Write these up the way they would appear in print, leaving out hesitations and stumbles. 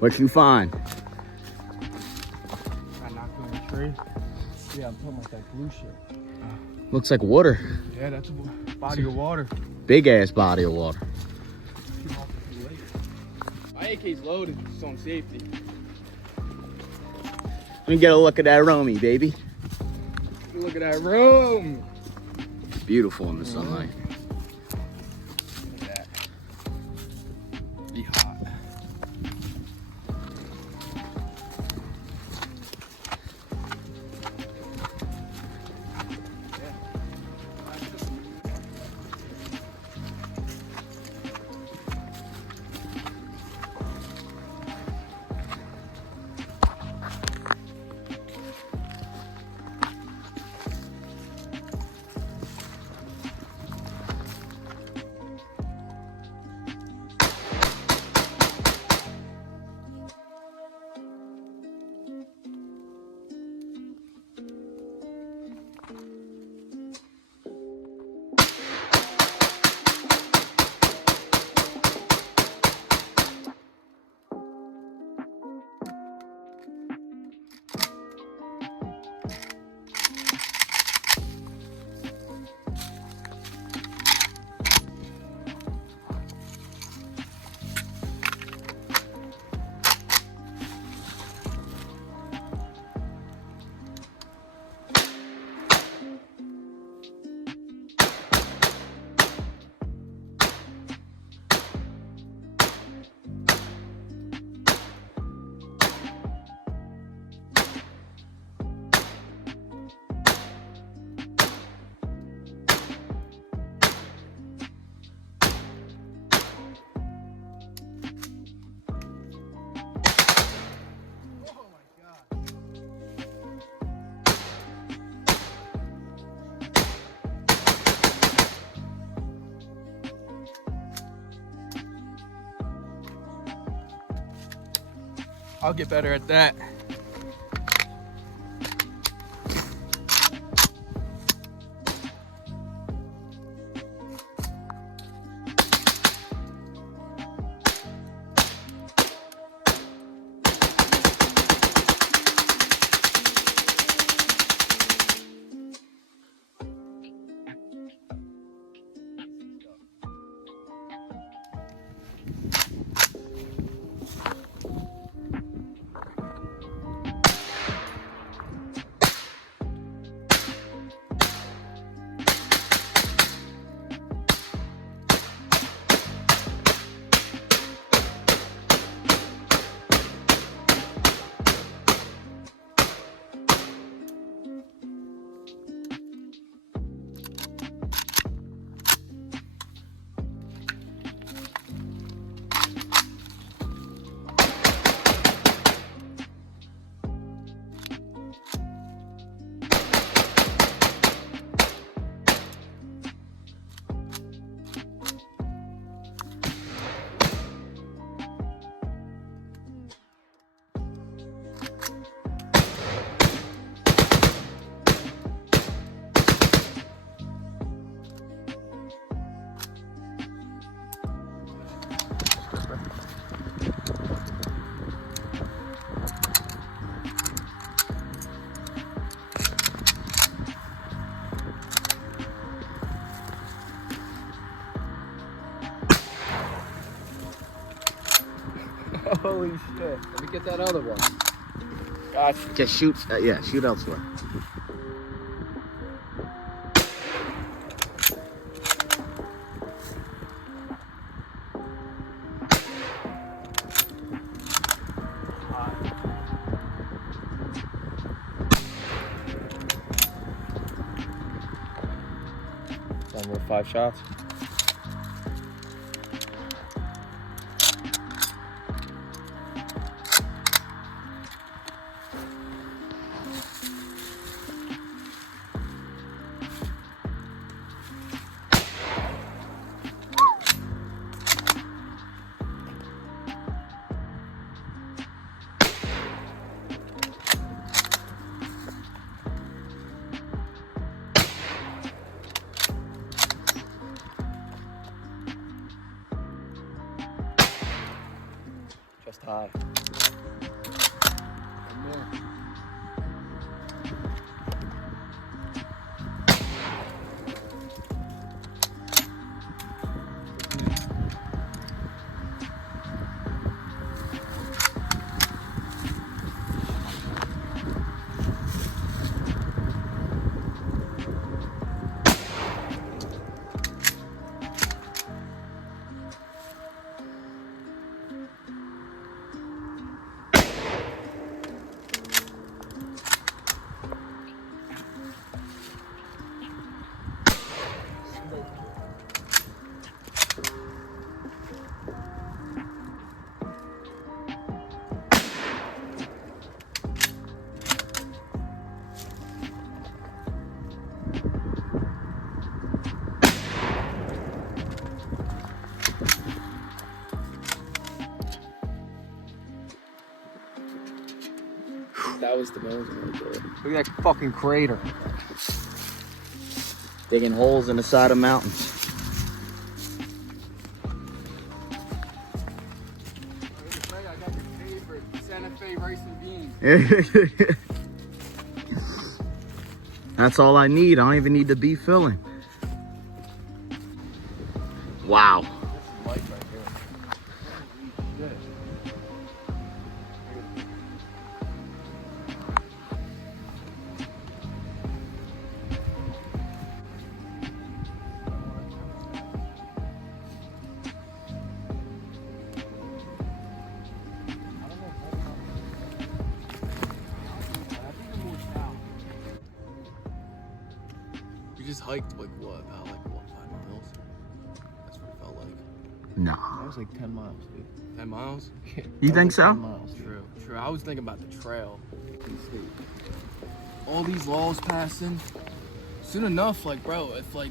What you find? I knocked on a tree. Yeah, I'm talking about that blue shit. Looks like water. Yeah, that's a body of water. Big ass body of water. My AK's loaded, it's on safety. Let me get a look at that Romy, baby. Look at that room. Beautiful in the sunlight. Look at that. Be hot. I'll get better at that. Holy shit. Let me get that other one. Gotcha. Just shoot, yeah, shoot elsewhere. Done with 5 shots. Just high. That was the Mosin right there. Look at that fucking crater. Digging holes in the side of mountains. I got your favorite Santa Fe rice and beans. That's all I need. I don't even need the beef filling. Wow. Light right here. We just hiked like what? About like what, 5 miles? That's what it felt like. No. That was like 10 miles, dude. 10 miles? You think so? 10 miles, dude. True, true. I was thinking about the trail. All these laws passing. Soon enough, like, bro, if like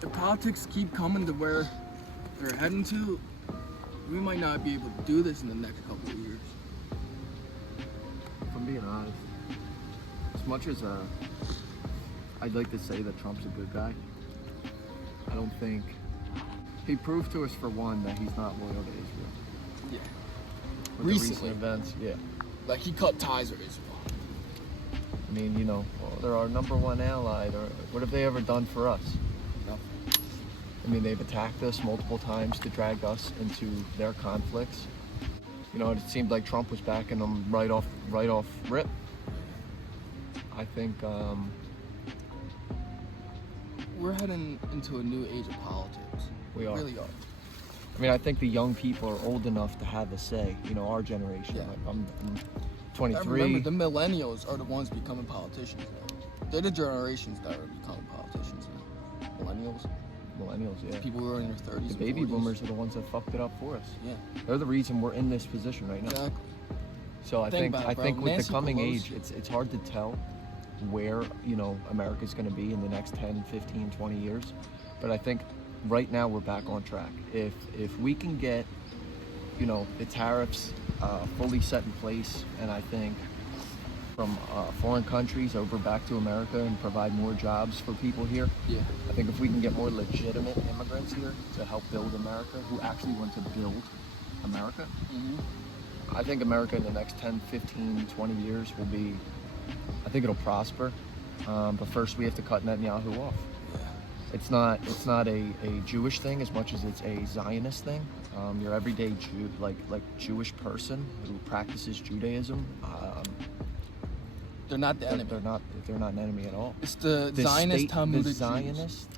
the politics keep coming to where they're heading to, we might not be able to do this in the next couple of years. If I'm being honest, as much as I'd like to say that Trump's a good guy, I don't think he proved to us, for one, that he's not loyal to Israel. Yeah. With Recently. the recent events, yeah. Like, he cut ties with Israel. I mean, you know, well, they're our #1 ally. What have they ever done for us? Nothing. I mean, they've attacked us multiple times to drag us into their conflicts. You know, it seemed like Trump was backing them right off rip. I think, We're heading into a new age of politics. We are. Really are. I mean, I think the young people are old enough to have a say. You know, our generation. Yeah. Like, I'm I 23. remember, the millennials are the ones becoming politicians now. They're the generations that are becoming politicians now. Millennials, yeah. People who are in their 30s. The and baby 40s. boomers are the ones that fucked it up for us. Yeah. They're the reason we're in this position right now. Exactly. So I Think think about it, bro. with Nancy the coming Pelosi- age, it's hard to tell where, you know, America's going to be in the next 10, 15, 20 years. But I think right now we're back on track. If we can get, you know, the tariffs fully set in place, and I think from foreign countries over back to America and provide more jobs for people here. Yeah. I think if we can get more legitimate immigrants here to help build America, who actually want to build America, I think America in the next 10, 15, 20 years will be, I think it'll prosper. But first we have to cut Netanyahu off. Yeah. It's not a Jewish thing as much as it's a Zionist thing. Your everyday Jew, like Jewish person who practices Judaism, They're not the enemy. they're not an enemy at all. It's the The Zionist state- Talmudic the Jews. Zionist.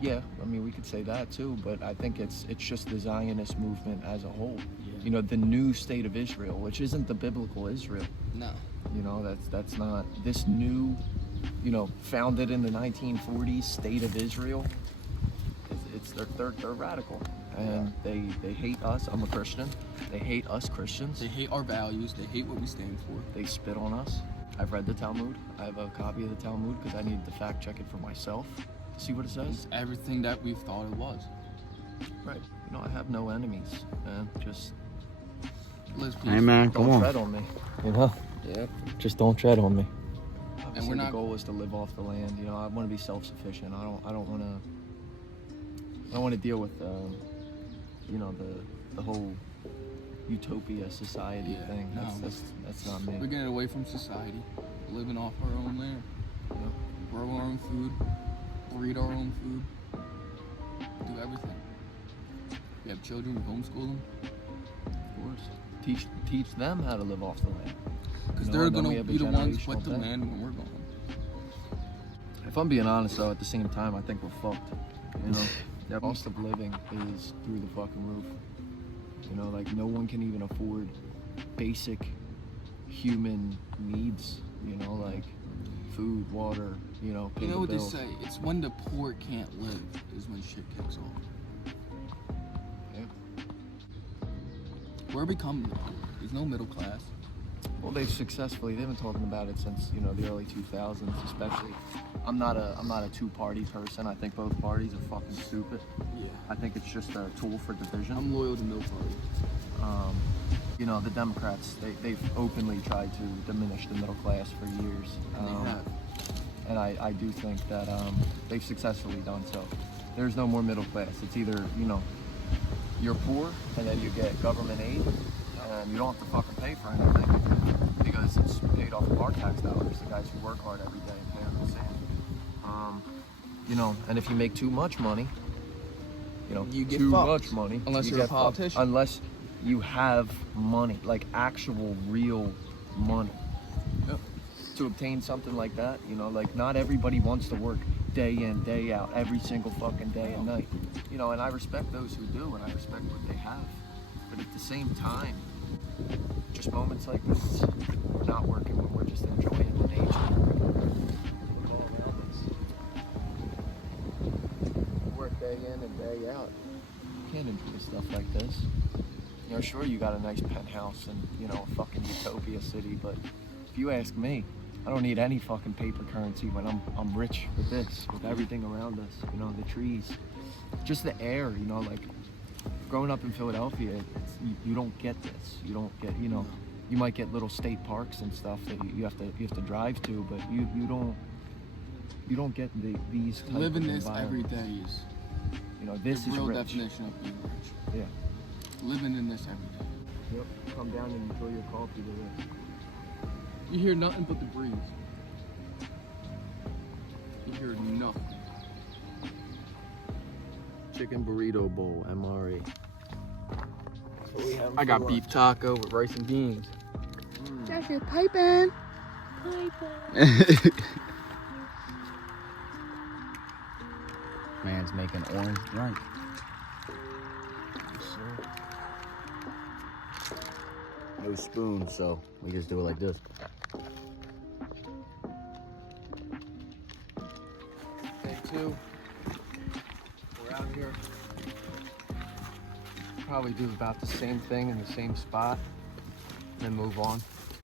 Yeah, I mean we could say that too, but I think it's just the Zionist movement as a whole. Yeah. You know, the new state of Israel, which isn't the biblical Israel. No. You know, that's not this new, you know, founded in the 1940s state of Israel. They're radical, and they hate us. I'm a Christian. They hate us Christians. They hate our values. They hate what we stand for. They spit on us. I've read the Talmud. I have a copy of the Talmud because I needed to fact check it for myself to see what it says. It's everything that we've thought it was. Right. You know, I have no enemies, man. Just Liz, please. Hey man, come don't on. tread on me. You know, Yeah. just don't tread on me. Obviously, we're the not- goal is to live off the land. You know, I want to be self-sufficient. I don't want to. I don't want to deal with, you know, the whole utopia society Yeah, thing. no. That's not me. We're getting away from society, living off our own land, You know? grow our own food, breed our own food, do everything. We have children, we homeschool them, Of course. Teach them how to live off the land. because You know, they're and then we gonna have a be the ones generational with the thing. land when we're gone. If I'm being honest, though, at the same time, I think we're fucked. You know, the cost of living is through the fucking roof. You know, like no one can even afford basic human needs. You know, like food, water. You know, pay You know the what bills. they say? It's when the poor can't live is when shit kicks off. Yeah. We're becoming the poor. There's no middle class. Well, they've been talking about it since, you know, the early 2000s, especially. I'm not a two-party person. I think both parties are fucking stupid. Yeah. I think it's just a tool for division. I'm loyal to no party. You know, the Democrats, they've openly tried to diminish the middle class for years. And they have. And I do think that they've successfully done so. There's no more middle class. It's either, you know, you're poor and then you get government aid and you don't have to fucking pay for anything because it's paid off of our tax dollars, the guys who work hard every day and pay them the same. You know, and if you make too much money, you know, You get too fucked. much money. Unless you you're a get fucked. politician. Unless you have money, like actual real money. Yep. To obtain something like that, you know, like not everybody wants to work day in, day out, every single fucking day and night. You know, and I respect those who do, and I respect what they have. But at the same time, just moments like this, we're not working, but we're just enjoying the nature. Look all around us. We work day in and day out. You can't enjoy stuff like this. You know, sure, you got a nice penthouse and, you know, a fucking utopia city, but if you ask me, I don't need any fucking paper currency when I'm rich with this, with everything around us, you know, the trees, just the air, you know, like growing up in Philadelphia, you don't get this. You don't get, you know, you might get little state parks and stuff that you have to drive to, but you don't get these type Living of this every environments. day is You know, this the is real rich. definition of being rich. Yeah. Living in this every day. Yep. Come down and enjoy your coffee with this. You hear nothing but the breeze. You hear nothing. Chicken burrito bowl, MRE. I got beef taco with rice and beans. That's your piping. Man's making orange drink. No spoon, so we just do it like this. Day 2. We're out here. Probably do about the same thing in the same spot, then move on.